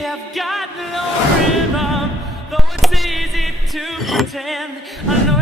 have got no rhythm, though it's easy to pretend. I know